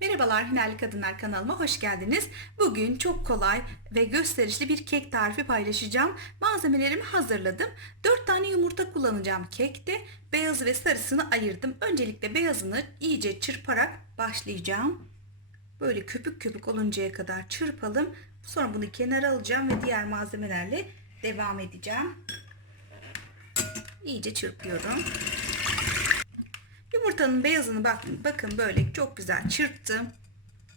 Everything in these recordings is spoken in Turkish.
Merhabalar Hünerli Kadınlar kanalıma hoş geldiniz. Bugün çok kolay ve gösterişli bir kek tarifi paylaşacağım. Malzemelerimi hazırladım. 4 tane yumurta kullanacağım kekte. Beyazı ve sarısını ayırdım. Öncelikle beyazını iyice çırparak başlayacağım. Böyle köpük köpük oluncaya kadar çırpalım. Sonra bunu kenara alacağım ve diğer malzemelerle devam edeceğim. İyice çırpıyorum. Yumurtanın beyazını bakın, bakın böyle çok güzel çırptım.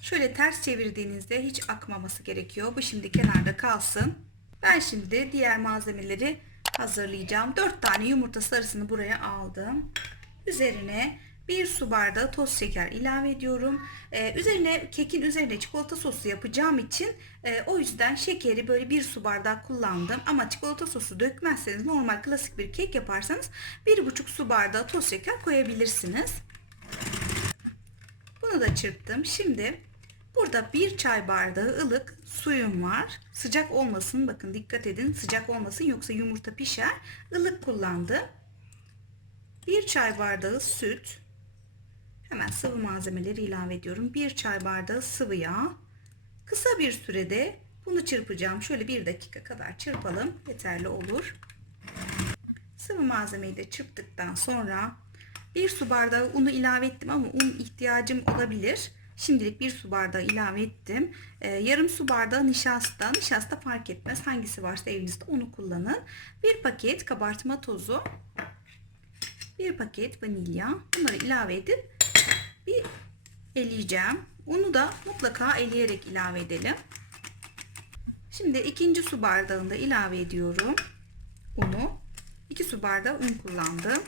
Şöyle ters çevirdiğinizde hiç akmaması gerekiyor. Bu şimdi kenarda kalsın. Ben şimdi diğer malzemeleri hazırlayacağım. 4 tane yumurta sarısını buraya aldım. Üzerine 1 su bardağı toz şeker ilave ediyorum. Ee, üzerine kekin üzerine çikolata sosu yapacağım için e, o yüzden şekeri böyle 1 su bardağı kullandım. Ama çikolata sosu dökmezseniz normal klasik bir kek yaparsanız 1,5 su bardağı toz şeker koyabilirsiniz. Bunu da çırptım. Şimdi burada bir çay bardağı ılık suyum var. Sıcak olmasın. Bakın dikkat edin. Sıcak olmasın yoksa yumurta pişer. Ilık kullandım. Bir çay bardağı süt. Hemen sıvı malzemeleri ilave ediyorum. Bir çay bardağı sıvı yağ. Kısa bir sürede bunu çırpacağım. Şöyle bir dakika kadar çırpalım. Yeterli olur. Sıvı malzemeyi de çırptıktan sonra bir su bardağı unu ilave ettim ama un ihtiyacım olabilir. Şimdilik bir su bardağı ilave ettim. Ee, yarım su bardağı nişasta. Nişasta fark etmez. Hangisi varsa evinizde onu kullanın. Bir paket kabartma tozu. Bir paket vanilya. Bunları ilave edip bir eleyeceğim. Unu da mutlaka eleyerek ilave edelim. Şimdi ikinci su bardağında ilave ediyorum. Unu. 2 su bardağı un kullandım.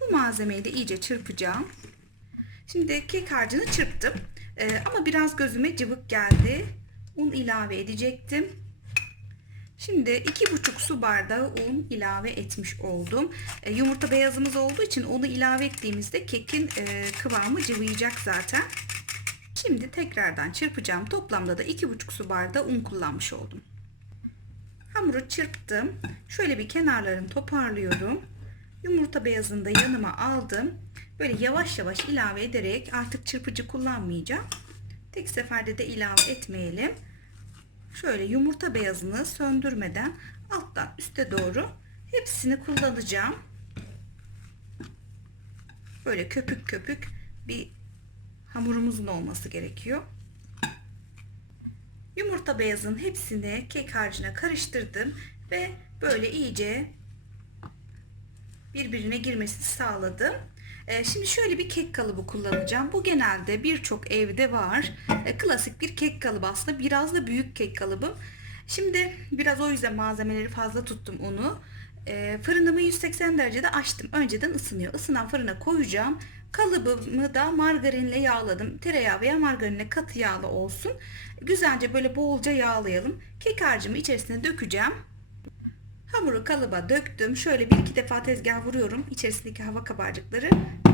Bu malzemeyi de iyice çırpacağım. Şimdi kek harcını çırptım. Ee, ama biraz gözüme cıvık geldi. Un ilave edecektim. Şimdi 2,5 su bardağı un ilave etmiş oldum. E, yumurta beyazımız olduğu için onu ilave ettiğimizde kekin e, kıvamı cıvıyacak zaten. Şimdi tekrardan çırpacağım. Toplamda da 2,5 su bardağı un kullanmış oldum. Hamuru çırptım. Şöyle bir kenarlarını toparlıyorum. Yumurta beyazını da yanıma aldım. Böyle yavaş yavaş ilave ederek artık çırpıcı kullanmayacağım. Tek seferde de ilave etmeyelim. Şöyle yumurta beyazını söndürmeden alttan üste doğru hepsini kullanacağım. Böyle köpük köpük bir hamurumuzun olması gerekiyor. Yumurta beyazın hepsini kek harcına karıştırdım ve böyle iyice birbirine girmesini sağladım. Ee, şimdi şöyle bir kek kalıbı kullanacağım. Bu genelde birçok evde var. Ee, klasik bir kek kalıbı aslında. Biraz da büyük kek kalıbım. Şimdi biraz o yüzden malzemeleri fazla tuttum onu. Ee, fırınımı 180 derecede açtım. Önceden ısınıyor. Isınan fırına koyacağım. Kalıbımı da margarinle yağladım. Tereyağı veya margarinle katı yağlı olsun. Güzelce böyle bolca yağlayalım. Kek harcımı içerisine dökeceğim. Hamuru kalıba döktüm. Şöyle bir iki defa tezgah vuruyorum. İçerisindeki hava kabarcıkları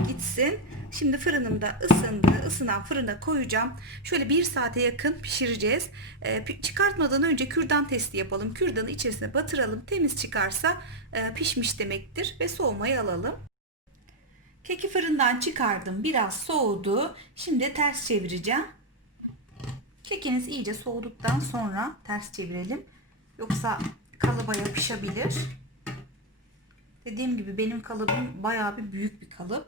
gitsin. Şimdi fırınımda ısındı. Isınan fırına koyacağım. Şöyle bir saate yakın pişireceğiz. Ee, çıkartmadan önce kürdan testi yapalım. Kürdanı içerisine batıralım. Temiz çıkarsa e, pişmiş demektir. Ve soğumayı alalım. Keki fırından çıkardım. Biraz soğudu. Şimdi ters çevireceğim. Kekiniz iyice soğuduktan sonra ters çevirelim. Yoksa kalıba yapışabilir. Dediğim gibi benim kalıbım bayağı bir büyük bir kalıp.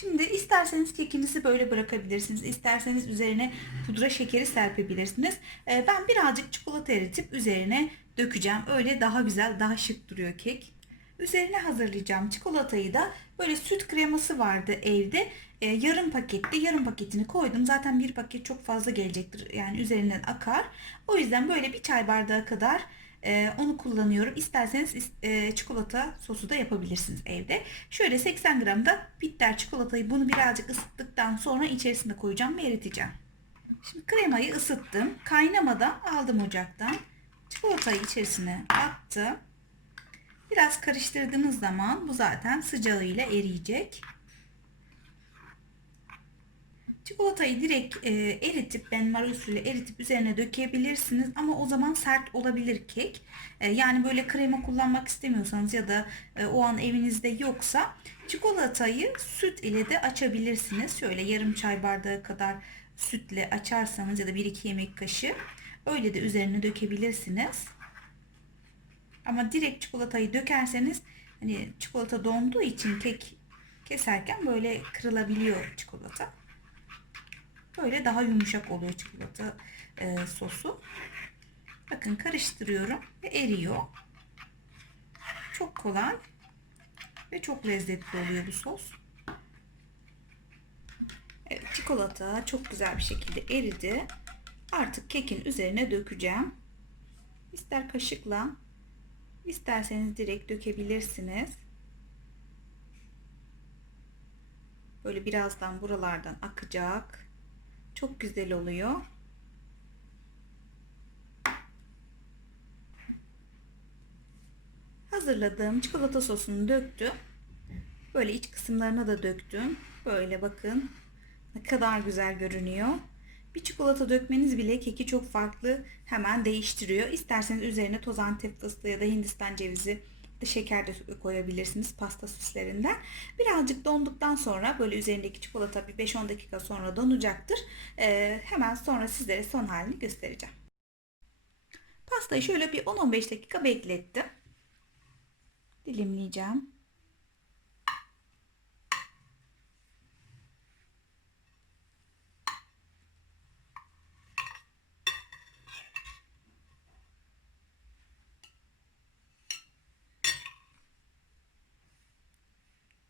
Şimdi isterseniz kekinizi böyle bırakabilirsiniz. İsterseniz üzerine pudra şekeri serpebilirsiniz. Ee, ben birazcık çikolata eritip üzerine dökeceğim. Öyle daha güzel, daha şık duruyor kek. Üzerine hazırlayacağım çikolatayı da böyle süt kreması vardı evde. Ee, yarım pakette yarım paketini koydum. Zaten bir paket çok fazla gelecektir. Yani üzerinden akar. O yüzden böyle bir çay bardağı kadar e, onu kullanıyorum. İsterseniz e, çikolata sosu da yapabilirsiniz evde. Şöyle 80 gram da bitter çikolatayı bunu birazcık ısıttıktan sonra içerisine koyacağım ve eriteceğim. Şimdi kremayı ısıttım. Kaynamadan aldım ocaktan. Çikolatayı içerisine attım. Biraz karıştırdığınız zaman bu zaten sıcağıyla eriyecek. Çikolatayı direkt e, eritip benmari usulü eritip üzerine dökebilirsiniz ama o zaman sert olabilir kek. E, yani böyle krema kullanmak istemiyorsanız ya da e, o an evinizde yoksa Çikolatayı süt ile de açabilirsiniz. Şöyle yarım çay bardağı kadar sütle açarsanız ya da 1-2 yemek kaşığı öyle de üzerine dökebilirsiniz. Ama direkt çikolatayı dökerseniz hani çikolata donduğu için kek keserken böyle kırılabiliyor çikolata. Böyle daha yumuşak oluyor çikolata e, sosu. Bakın karıştırıyorum ve eriyor. Çok kolay ve çok lezzetli oluyor bu sos. Evet, çikolata çok güzel bir şekilde eridi. Artık kekin üzerine dökeceğim. İster kaşıkla, isterseniz direkt dökebilirsiniz. Böyle birazdan buralardan akacak. Çok güzel oluyor. Hazırladığım çikolata sosunu döktüm. Böyle iç kısımlarına da döktüm. Böyle bakın ne kadar güzel görünüyor. Bir çikolata dökmeniz bile keki çok farklı hemen değiştiriyor. İsterseniz üzerine toz antep fıstığı ya da hindistan cevizi de şeker de koyabilirsiniz pasta süslerinden. Birazcık donduktan sonra böyle üzerindeki çikolata bir 5-10 dakika sonra donacaktır. Ee, hemen sonra sizlere son halini göstereceğim. Pastayı şöyle bir 10-15 dakika beklettim. Dilimleyeceğim.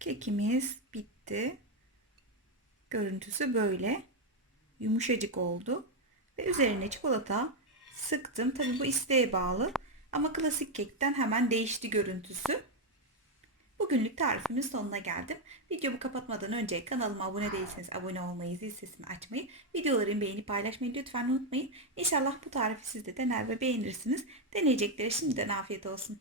Kekimiz bitti. Görüntüsü böyle. Yumuşacık oldu. Ve üzerine çikolata sıktım. Tabi bu isteğe bağlı. Ama klasik kekten hemen değişti görüntüsü. Bugünlük tarifimin sonuna geldim. Videomu kapatmadan önce kanalıma abone değilseniz abone olmayı, zil sesini açmayı, videolarımı beğenip paylaşmayı lütfen unutmayın. İnşallah bu tarifi siz de dener ve beğenirsiniz. Deneyeceklere şimdiden afiyet olsun.